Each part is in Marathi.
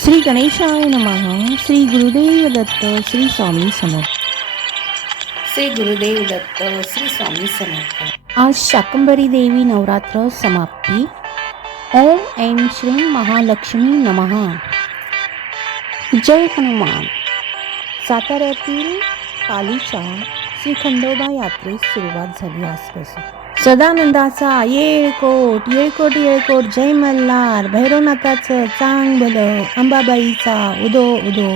श्री गणेशाय नमः. श्री गुरुदेव दत्त. श्री स्वामी समर्थ. श्री गुरुदेव दत्त. श्री स्वामी समर्थ. आज शाकंभरी देवी नवरात्र समाप्ती. ओम ऐं श्री महालक्ष्मी नमः. जय हनुमान. साताऱ्यातील पालीच्या श्री खंडोबा यात्रेस सुरुवात झाली आजपासून. सदानंदाचा येळकोट येळकोट येळकोट, जय मल्हार, भैरवनाथाचं चांग भलं, अंबाबाईचा उदो उदो.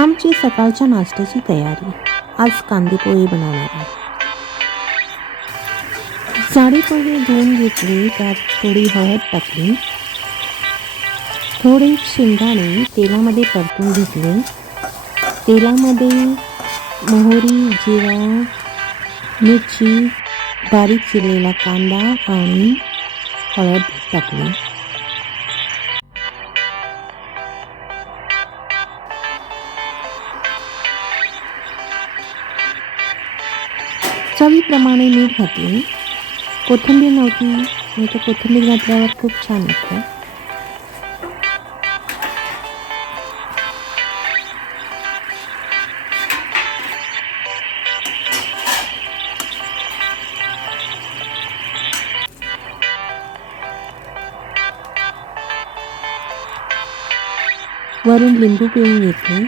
आमची सकाळच्या नाश्त्याची तयारी. आज कांदे पोहे बनवणार आहे. जाडी पोहे धुवून घेतले, त्यात थोडी हळद टाकली, थोडे शेंगदाणे तेलामध्ये परतून घेतले. तेलामध्ये मोहरी, जिरा, मिरची, बारीक चिरलेला कांदा आणि हळद टाकली. चवीप्रमाणे मीठ घातले. कोथिंबीर नव्हती, नाही तर कोथिंबीर घातल्यावर खूप छान लागतं. वरून लिंबू पिळून घेतले.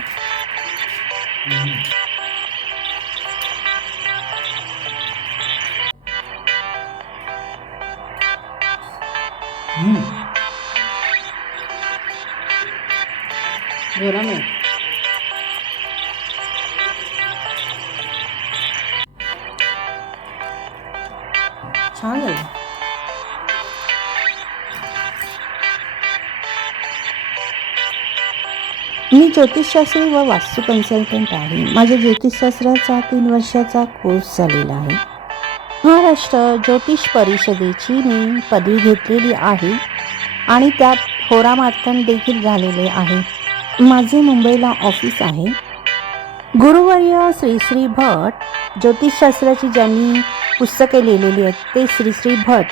गरम आहे. छान आहे. मी ज्योतिषशास्त्री व वास्तू कन्सल्टंट आहे. माझ्या ज्योतिषशास्त्राचा 3 वर्षाचा कोर्स झालेला आहे. महाराष्ट्र ज्योतिष परिषदेची मी पदवी घेतलेली आहे आणि त्यात होरामार्तन देखील झालेले आहे. माझे मुंबईला ऑफिस आहे. गुरुवर्य श्री श्री भट, ज्योतिषशास्त्राची ज्यांनी पुस्तके लिहिलेली आहेत ते श्री श्री भट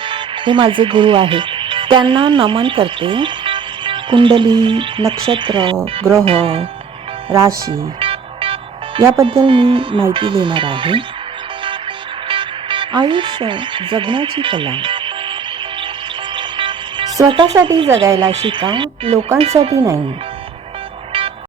हे माझे गुरु आहेत. त्यांना नमन करते. कुंडली, नक्षत्र, ग्रह, राशी याबद्दल मी माहिती देणार आहे. आयुष्य जगण्याची कला. स्वतःसाठी जगायला शिका, लोकांसाठी नाही.